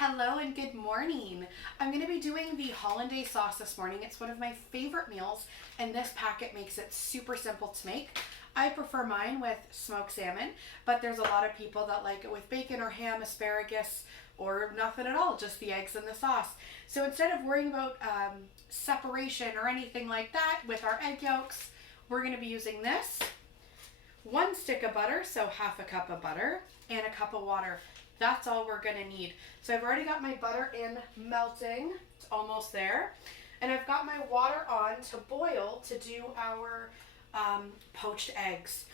Hello and good morning. I'm going to be doing the Hollandaise sauce this morning. It's one of my favorite meals and this packet makes it super simple to make. I prefer mine with smoked salmon, but there's a lot of people that like it with bacon or ham, asparagus, or nothing at all, just the eggs and the sauce. So instead of worrying about separation or anything like that with our egg yolks, we're going to be using this. 1 stick of butter, so half a cup of butter, and a cup of water. That's all we're gonna need. So I've already got my butter in melting. It's almost there. And I've got my water on to boil to do our poached eggs.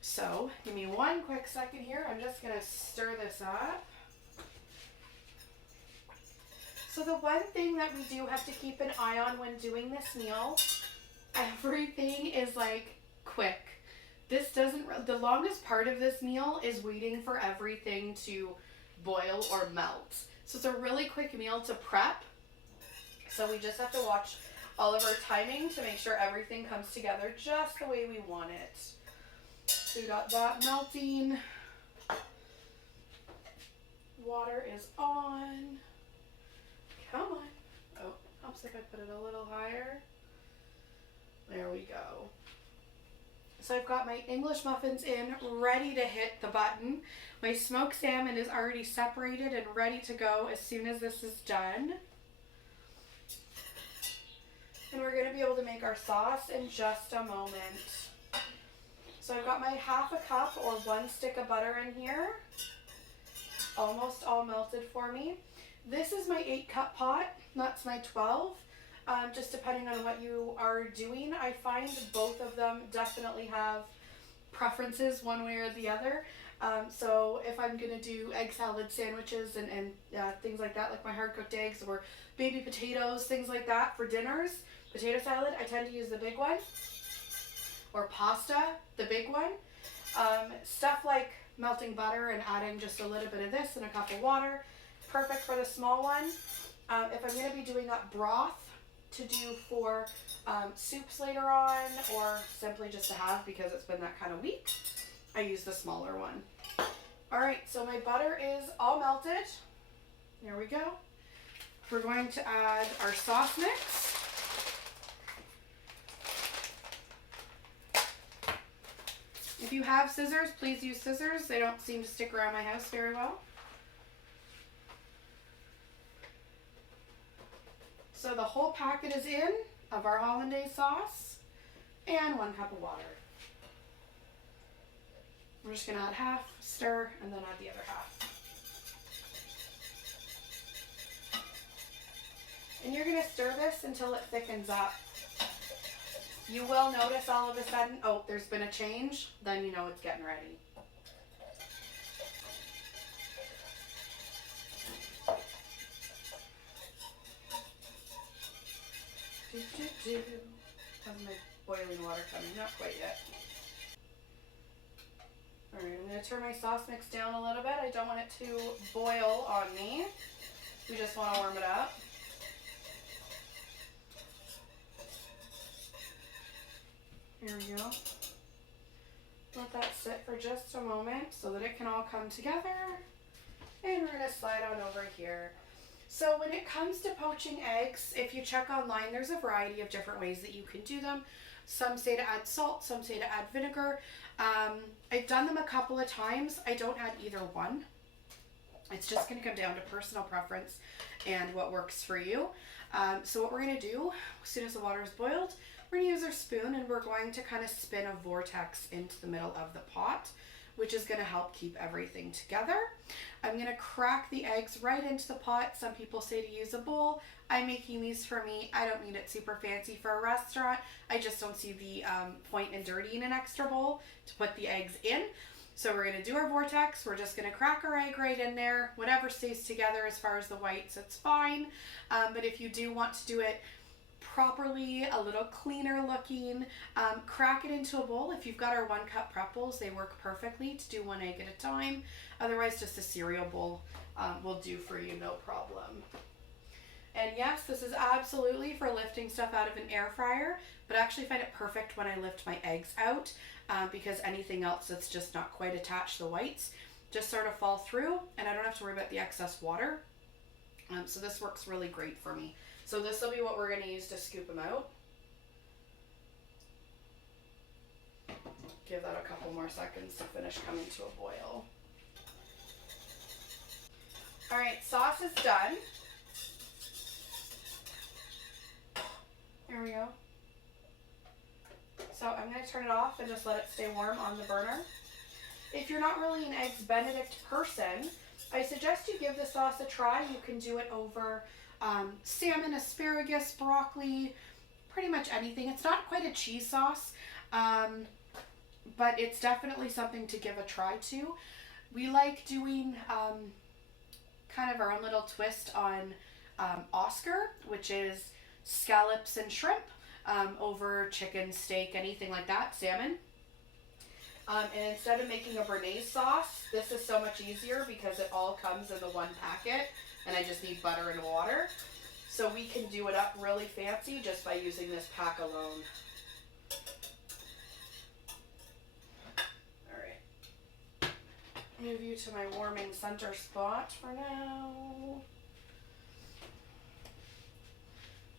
So give me one quick second here. I'm just gonna stir this up. So the one thing that we do have to keep an eye on when doing this meal, everything is like quick. This doesn't, the longest part of this meal is waiting for everything to boil or melt. So it's a really quick meal to prep. So we just have to watch all of our timing to make sure everything comes together just the way we want it. So we got that melting. Water is on. Come on. Oh, helps if I put it a little higher. There we go. So I've got my English muffins in, ready to hit the button. My smoked salmon is already separated and ready to go as soon as this is done. And we're going to be able to make our sauce in just a moment. So I've got my half a cup or 1 stick of butter in here. Almost all melted for me. This is my 8-cup pot. That's my 12. Just depending on what you are doing. I find both of them definitely have preferences one way or the other. So if I'm going to do egg salad sandwiches and things like that, like my hard cooked eggs or baby potatoes, things like that for dinners, potato salad, I tend to use the big one. Or pasta, the big one. Stuff like melting butter and adding just a little bit of this and a cup of water, perfect for the small one. If I'm going to be doing up broth, to do for soups later on or simply just to have because it's been that kind of week, I use the smaller one. Alright, so my butter is all melted. There we go. We're going to add our sauce mix. If you have scissors, please use scissors. They don't seem to stick around my house very well. So the whole packet is in of our Hollandaise sauce and 1 cup of water. We're just going to add half, stir, and then add the other half. And you're going to stir this until it thickens up. You will notice all of a sudden, oh, there's been a change, then you know it's getting ready. How's my boiling water coming? Not quite yet. Alright, I'm going to turn my sauce mix down a little bit. I don't want it to boil on me. We just want to warm it up. Here we go. Let that sit for just a moment so that it can all come together. And we're going to slide on over here. So when it comes to poaching eggs, if you check online, there's a variety of different ways that you can do them. Some say to add salt, some say to add vinegar. I've done them a couple of times. I don't add either one. It's just going to come down to personal preference and what works for you. So what we're going to do, as soon as the water is boiled, we're going to use our spoon and we're going to kind of spin a vortex into the middle of the pot, which is going to help keep everything together. I'm going to crack the eggs right into the pot. Some people say to use a bowl. I'm making these for me. I don't need it super fancy for a restaurant. I just don't see the point in dirtying an extra bowl to put the eggs in. So we're going to do our vortex. We're just going to crack our egg right in there. Whatever stays together as far as the whites, it's fine. But if you do want to do it properly, a little cleaner looking, crack it into a bowl. If you've got our 1 cup prep bowls, they work perfectly to do 1 egg at a time. Otherwise, just a cereal bowl will do for you, no problem. And yes, this is absolutely for lifting stuff out of an air fryer, but I actually find it perfect when I lift my eggs out because anything else that's just not quite attached, the whites, just sort of fall through and I don't have to worry about the excess water. So this works really great for me. So this will be what we're going to use to scoop them out. Give that a couple more seconds to finish coming to a boil. All right, sauce is done. There we go. So I'm going to turn it off and just let it stay warm on the burner. If you're not really an Eggs Benedict person, I suggest you give the sauce a try. You can do it over salmon, asparagus, broccoli, pretty much anything. It's not quite a cheese sauce, but it's definitely something to give a try to. We like doing kind of our own little twist on Oscar, which is scallops and shrimp over chicken, steak, anything like that, salmon. And instead of making a béarnaise sauce, this is so much easier because it all comes in the one packet and I just need butter and water. So we can do it up really fancy just by using this pack alone. Alright. Move you to my warming center spot for now.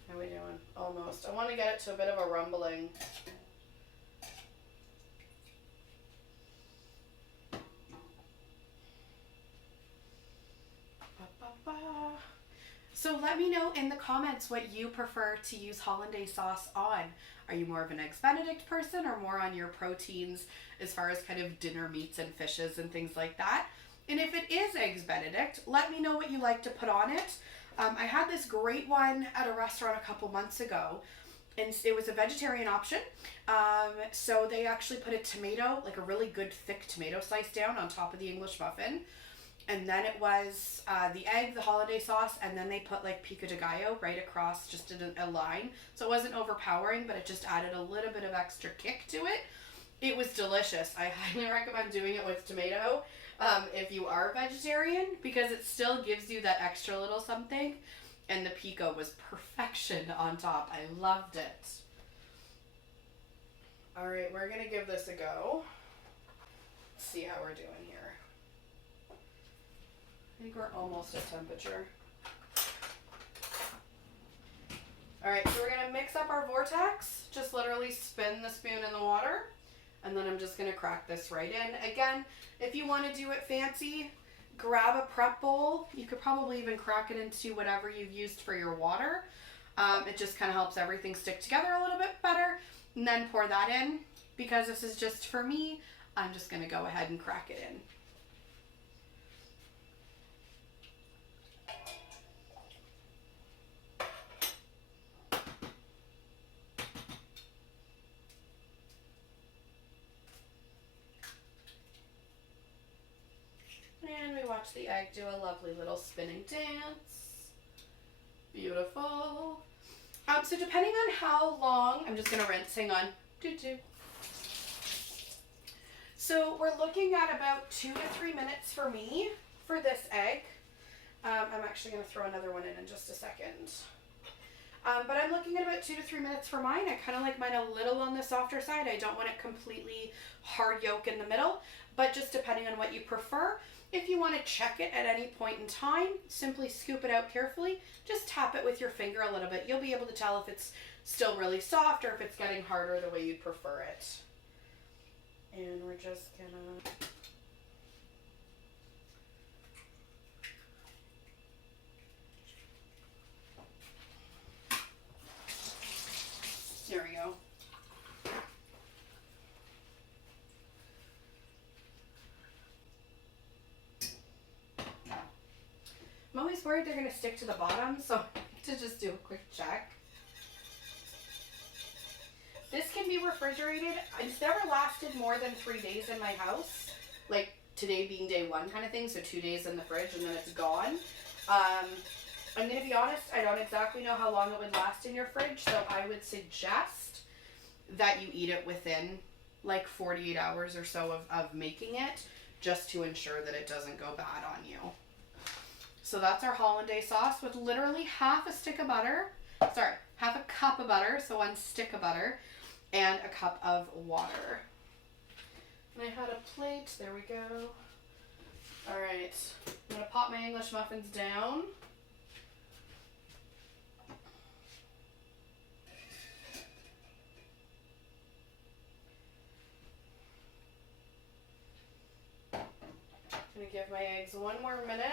How are we doing? Almost. I want to get it to a bit of a rumbling. So let me know in the comments what you prefer to use hollandaise sauce on. Are you more of an Eggs Benedict person or more on your proteins as far as kind of dinner meats and fishes and things like that? And if it is Eggs Benedict, let me know what you like to put on it. I had this great one at a restaurant a couple months ago, and it was a vegetarian option. So they actually put a tomato, like a really good thick tomato slice down on top of the English muffin. And then it was the egg, the hollandaise sauce, and then they put like pico de gallo right across just in a line. So it wasn't overpowering, but it just added a little bit of extra kick to it. It was delicious. I highly recommend doing it with tomato if you are vegetarian, because it still gives you that extra little something. And the pico was perfection on top. I loved it. All right, we're going to give this a go. Let's see how we're doing here. I think we're almost at temperature. All right, so we're gonna mix up our vortex. Just literally spin the spoon in the water, and then I'm just gonna crack this right in. Again, if you wanna do it fancy, grab a prep bowl. You could probably even crack it into whatever you've used for your water. It just kind of helps everything stick together a little bit better. And then pour that in. Because this is just for me, I'm just gonna go ahead and crack it in. And we watch the egg do a lovely little spinning dance. Beautiful. So depending on how long, I'm just going to rinse, hang on. So we're looking at about 2 to 3 minutes for me for this egg. I'm actually going to throw another one in just a second. But I'm looking at about 2 to 3 minutes for mine. I kind of like mine a little on the softer side. I don't want it completely hard yolk in the middle, but just depending on what you prefer. If you want to check it at any point in time, simply scoop it out carefully. Just tap it with your finger a little bit. You'll be able to tell if it's still really soft or if it's getting harder the way you'd prefer it. And we're just gonna... There we go. I'm always worried they're going to stick to the bottom, so I like to just do a quick check. This can be refrigerated. It's never lasted more than 3 days in my house, like today being day 1 kind of thing, so 2 days in the fridge and then it's gone. I'm going to be honest, I don't exactly know how long it would last in your fridge, so I would suggest that you eat it within like 48 hours or so of making it, just to ensure that it doesn't go bad on you. So that's our hollandaise sauce with literally half a cup of butter, so 1 stick of butter, and a cup of water. And I had a plate, there we go. All right, I'm gonna pop my English muffins down. I'm gonna give my eggs 1 more minute.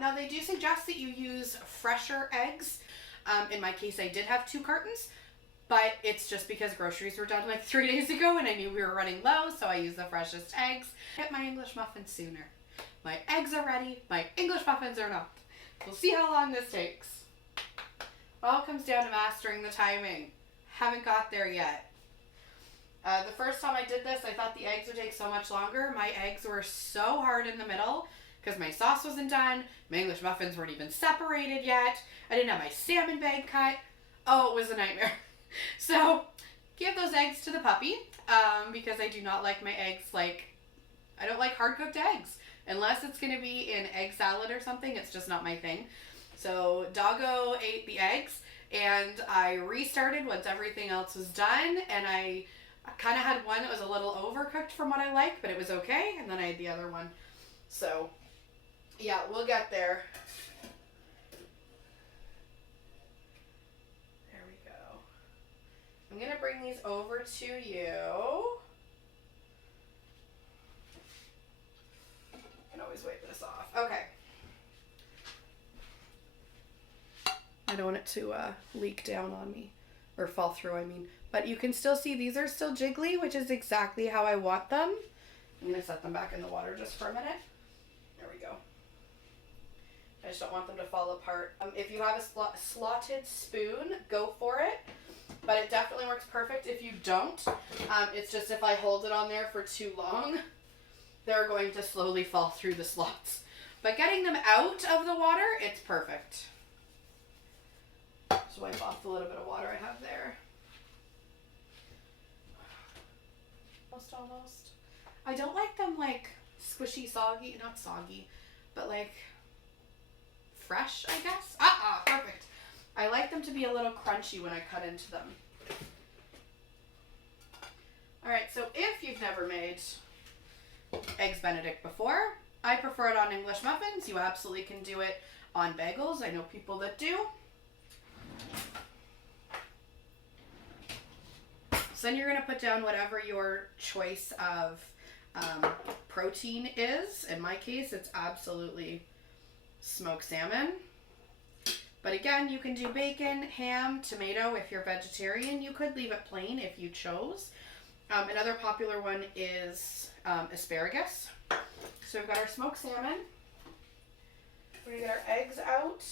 Now they do suggest that you use fresher eggs. In my case, I did have 2 cartons, but it's just because groceries were done like 3 days ago and I knew we were running low, so I used the freshest eggs. Get my English muffins sooner. My eggs are ready, my English muffins are not. We'll see how long this takes. It all comes down to mastering the timing. Haven't got there yet. The first time I did this, I thought the eggs would take so much longer. My eggs were so hard in the middle because my sauce wasn't done. My English muffins weren't even separated yet. I didn't have my salmon bag cut. Oh, it was a nightmare. So give those eggs to the puppy because I do not like my eggs I don't like hard cooked eggs. Unless it's going to be in egg salad or something, it's just not my thing. So Doggo ate the eggs and I restarted once everything else was done, and I kind of had one that was a little overcooked from what I like, but it was okay, and then I had the other one. So yeah, we'll get there. There we go. I'm going to bring these over to you. I can always wipe this off. Okay. I don't want it to leak down on me, or fall through, I mean. But you can still see these are still jiggly, which is exactly how I want them. I'm going to set them back in the water just for a minute. There we go. I just don't want them to fall apart. If you have a slotted spoon, go for it. But it definitely works perfect if you don't. It's just if I hold it on there for too long, they're going to slowly fall through the slots. But getting them out of the water, it's perfect. Just wipe off the little bit of water I have there. Almost. I don't like them squishy, soggy, not soggy, but fresh, I guess. Perfect. I like them to be a little crunchy when I cut into them. Alright, so if you've never made Eggs Benedict before, I prefer it on English muffins. You absolutely can do it on bagels. I know people that do. So then you're going to put down whatever your choice of protein is. In my case, it's absolutely smoked salmon. But again, you can do bacon, ham, tomato. If you're vegetarian, you could leave it plain if you chose. Another popular one is asparagus. So we've got our smoked salmon. We're going to get our eggs out.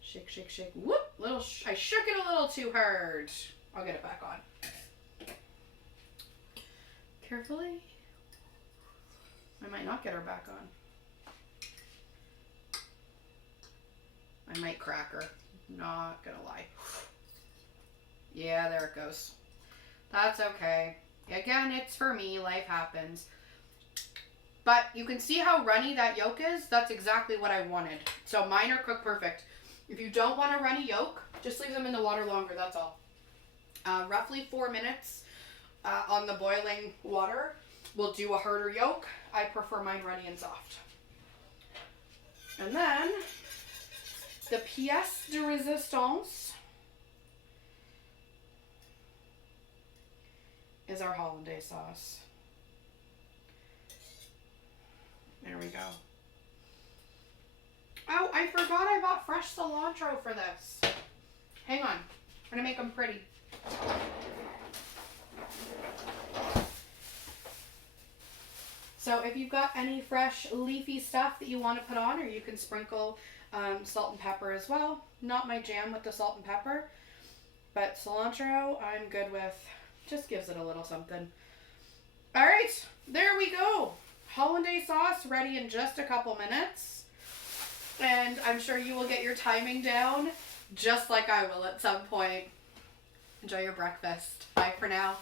Shake, shake, shake. Whoop! I shook it a little too hard. I'll get it back on. Carefully. I might not get her back on. I might crack her. Not gonna lie. Yeah, there it goes. That's okay. Again, it's for me. Life happens. But you can see how runny that yolk is. That's exactly what I wanted. So mine are cooked perfect. If you don't want a runny yolk, just leave them in the water longer. That's all. Roughly 4 minutes on the boiling water will do a harder yolk. I prefer mine runny and soft. And then the pièce de résistance is our Hollandaise sauce. There we go. Oh, I forgot I bought fresh cilantro for this. Hang on. I'm going to make them pretty. So if you've got any fresh leafy stuff that you want to put on, or you can sprinkle salt and pepper as well. Not my jam with the salt and pepper, but cilantro I'm good with. Just gives it a little something. All right, there we go. Hollandaise sauce ready in just a couple minutes. And I'm sure you will get your timing down just like I will at some point. Enjoy your breakfast. Bye for now.